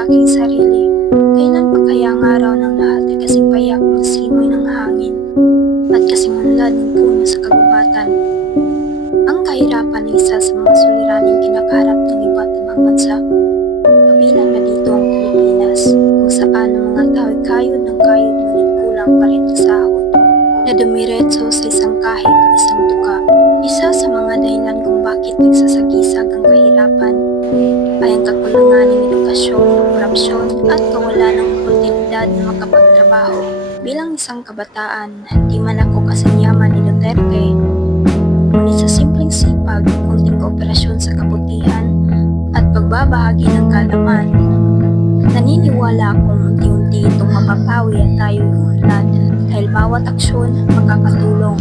sa aking sarili, kailan pa kaya ang araw ng lahat ay kasing payak ng simoy ng hangin at kasing unlad ng puno sa kagubatan? Ang kahirapan ay isa sa mga suliraning kinakaharap ng iba't ibang bansa. Kabilang na dito ang Pilipinas, kung saan ang mga tao ay kayod ng kayod ngunit kulang pa rin sa sahod, na dumiretso sa isang kahig, isang tuka. Isa sa mga dahilan kung bakit nagsasagisag ang kahirapan ay ang kakulangan ng edukasyon, korupsyon at kawalan ng oportunidad na makapagtrabaho. Bilang isang kabataan, di man ako kasing yaman ni Duterte, ngunit sa simpleng sipag, kunting kooperasyon sa kabutihan at pagbabahagi ng kaalaman, naniniwala akong unti-unti itong mapapawi at tayo'y umunlad dahil bawat aksyon makakatulong.